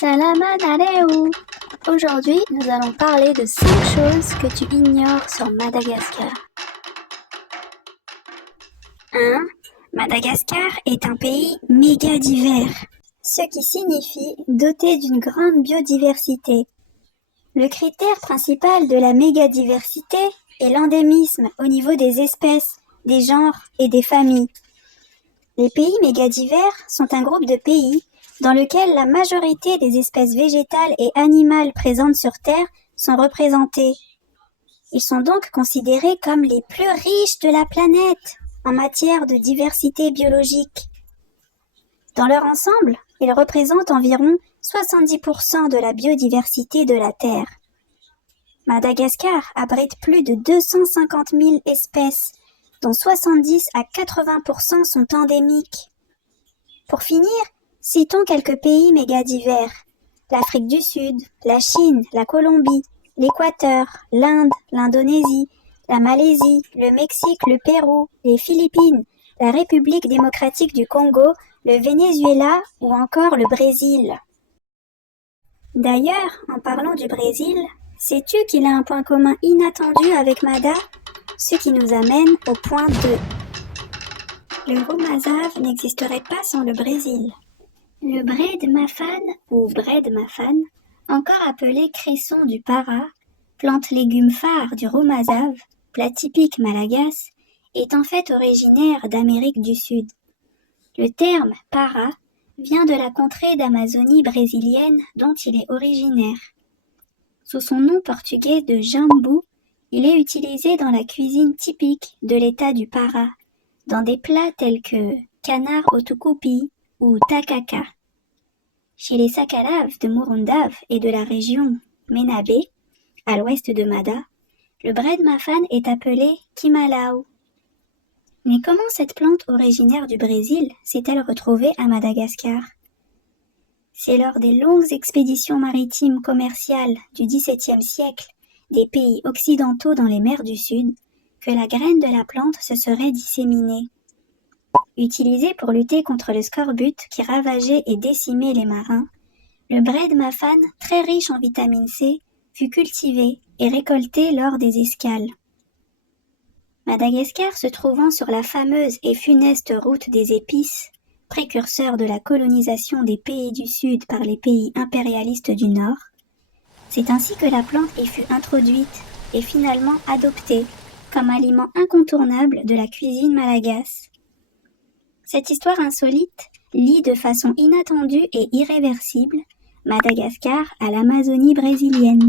Salaman Aleu! Aujourd'hui, nous allons parler de 5 choses que tu ignores sur Madagascar. 1. Madagascar est un pays méga divers, ce qui signifie doté d'une grande biodiversité. Le critère principal de la mégadiversité est l'endémisme au niveau des espèces, des genres et des familles. Les pays mégadivers sont un groupe de pays dans lequel la majorité des espèces végétales et animales présentes sur Terre sont représentées. Ils sont donc considérés comme les plus riches de la planète en matière de diversité biologique. Dans leur ensemble, ils représentent environ 70% de la biodiversité de la Terre. Madagascar abrite plus de 250 000 espèces, dont 70 à 80% sont endémiques. Pour finir, citons quelques pays mégadivers: l'Afrique du Sud, la Chine, la Colombie, l'Équateur, l'Inde, l'Indonésie, la Malaisie, le Mexique, le Pérou, les Philippines, la République démocratique du Congo, le Venezuela ou encore le Brésil. D'ailleurs, en parlant du Brésil, sais-tu qu'il a un point commun inattendu avec Mada? Ce qui nous amène au point 2. Le Rumazave n'existerait pas sans le Brésil. Le Bred Mafan ou Bred Mafan, encore appelé cresson du Para, plante légume phare du Rumazave, plat typique malagasy, est en fait originaire d'Amérique du Sud. Le terme Para vient de la contrée d'Amazonie brésilienne dont il est originaire. Sous son nom portugais de jambu, il est utilisé dans la cuisine typique de l'état du Para, dans des plats tels que canard au tucupi ou tacacá. Chez les Sakalaves de Morondave et de la région Menabe, à l'ouest de Mada, le Bred Mafan est appelé kimalau. Mais comment cette plante originaire du Brésil s'est-elle retrouvée à Madagascar? C'est lors des longues expéditions maritimes commerciales du XVIIe siècle des pays occidentaux dans les mers du Sud que la graine de la plante se serait disséminée. Utilisé pour lutter contre le scorbut qui ravageait et décimait les marins, le Bred Mafan, très riche en vitamine C, fut cultivé et récolté lors des escales. Madagascar se trouvant sur la fameuse et funeste route des épices, précurseur de la colonisation des pays du Sud par les pays impérialistes du Nord, c'est ainsi que la plante y fut introduite et finalement adoptée comme aliment incontournable de la cuisine malagasy. Cette histoire insolite lie de façon inattendue et irréversible Madagascar à l'Amazonie brésilienne.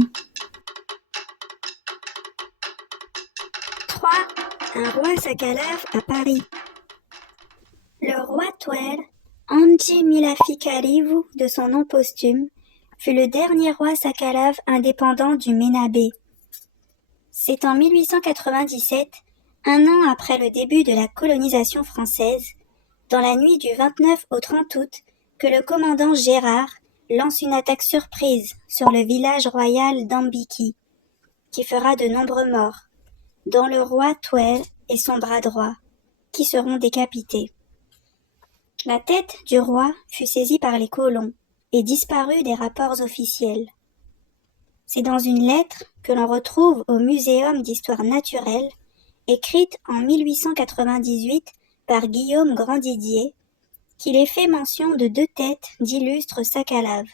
3. Un roi Sakalave à Paris. Le roi Twel, Anji Milafikarivu de son nom posthume, fut le dernier roi Sakalave indépendant du Menabe. C'est en 1897, un an après le début de la colonisation française, dans la nuit du 29 au 30 août, que le commandant Gérard lance une attaque surprise sur le village royal d'Ambiki, qui fera de nombreux morts, dont le roi Twel et son bras droit, qui seront décapités. La tête du roi fut saisie par les colons et disparut des rapports officiels. C'est dans une lettre que l'on retrouve au Muséum d'histoire naturelle, écrite en 1898 par Guillaume Grandidier, qu'il est fait mention de 2 têtes d'illustres Sakalaves,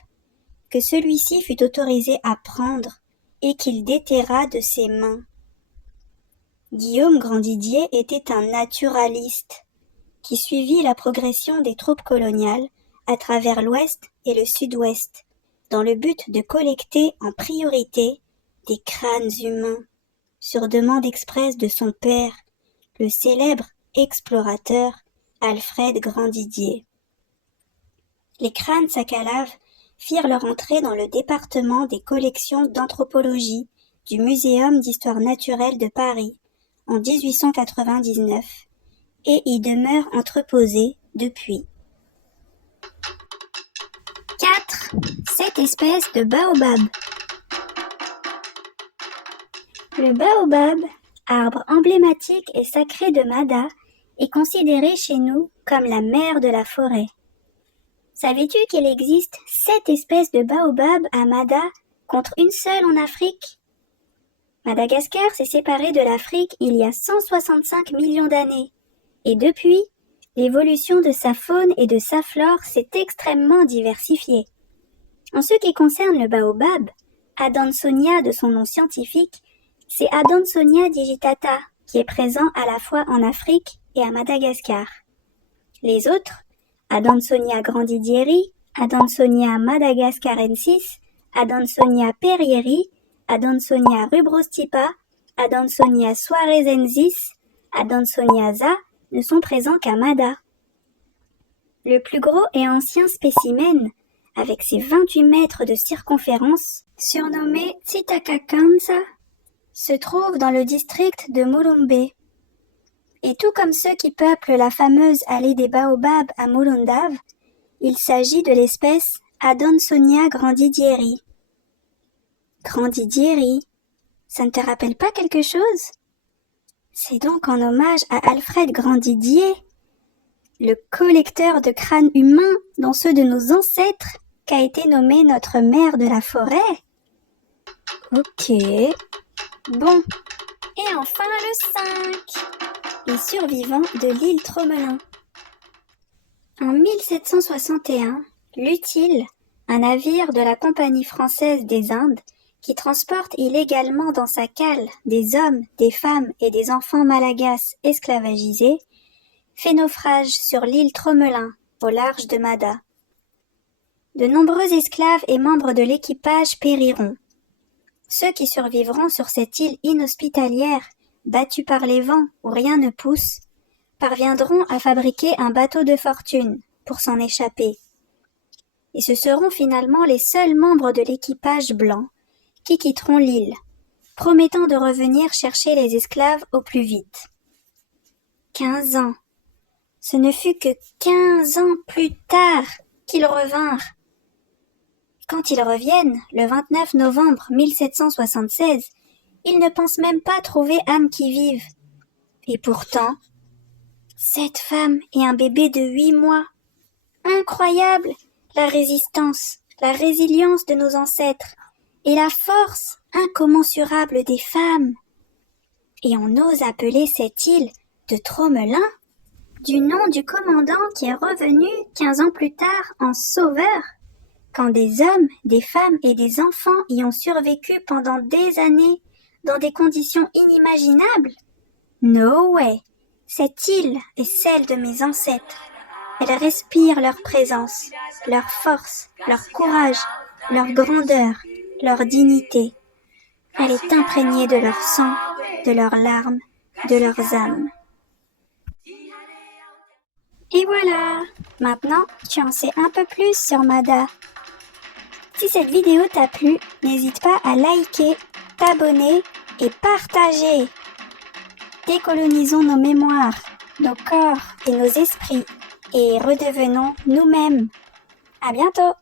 que celui-ci fut autorisé à prendre et qu'il déterra de ses mains. Guillaume Grandidier était un naturaliste qui suivit la progression des troupes coloniales à travers l'Ouest et le Sud-Ouest, dans le but de collecter en priorité des crânes humains, sur demande expresse de son père, le célèbre explorateur Alfred Grandidier. Les crânes Sakalaves firent leur entrée dans le département des collections d'anthropologie du Muséum d'histoire naturelle de Paris en 1899 et y demeurent entreposés depuis. 4. 7 espèces de baobab. Le baobab, arbre emblématique et sacré de Mada, est considéré chez nous comme la mère de la forêt. Savais-tu qu'il existe 7 espèces de baobab à Mada contre une seule en Afrique? Madagascar s'est séparé de l'Afrique il y a 165 millions d'années. Et depuis, l'évolution de sa faune et de sa flore s'est extrêmement diversifiée. En ce qui concerne le baobab, Adansonia de son nom scientifique, c'est Adansonia digitata qui est présent à la fois en Afrique et à Madagascar. Les autres, Adansonia grandidieri, Adansonia madagascarensis, Adansonia perrieri, Adansonia rubrostipa, Adansonia suarezensis, Adansonia za ne sont présents qu'à Mada. Le plus gros et ancien spécimen, avec ses 28 mètres de circonférence, surnommé Tsitakakansa, se trouve dans le district de Mulumbe. Et tout comme ceux qui peuplent la fameuse allée des baobabs à Mulundave, il s'agit de l'espèce Adansonia grandidieri. Grandidieri, ça ne te rappelle pas quelque chose? C'est donc en hommage à Alfred Grandidier, le collecteur de crânes humains dans ceux de nos ancêtres, qu'a été nommé notre mère de la forêt. Ok. Bon. Et enfin le 5. Les survivants de l'île Tromelin. En 1761, l'Utile, un navire de la Compagnie française des Indes, qui transporte illégalement dans sa cale des hommes, des femmes et des enfants malagases esclavagisés, fait naufrage sur l'île Tromelin, au large de Mada. De nombreux esclaves et membres de l'équipage périront. Ceux qui survivront sur cette île inhospitalière, battue par les vents où rien ne pousse, parviendront à fabriquer un bateau de fortune pour s'en échapper. Et ce seront finalement les seuls membres de l'équipage blanc qui quitteront l'île, promettant de revenir chercher les esclaves au plus vite. 15 ans. Ce ne fut que 15 ans plus tard qu'ils revinrent. Quand ils reviennent, le 29 novembre 1776, ils ne pensent même pas trouver âme qui vive. Et pourtant, 7 femmes et un bébé de 8 mois. Incroyable! La résistance, la résilience de nos ancêtres et la force incommensurable des femmes. Et on ose appeler cette île de Tromelin, du nom du commandant qui est revenu 15 ans plus tard en sauveur, quand des hommes, des femmes et des enfants y ont survécu pendant des années dans des conditions inimaginables. No way! Cette île est celle de mes ancêtres. Elle respire leur présence, leur force, leur courage, leur grandeur, leur dignité. Elle est imprégnée de leur sang, de leurs larmes, de leurs âmes. Et voilà! Maintenant, tu en sais un peu plus sur Mada. Si cette vidéo t'a plu, n'hésite pas à liker, t'abonner et partager. Décolonisons nos mémoires, nos corps et nos esprits et redevenons nous-mêmes. À bientôt!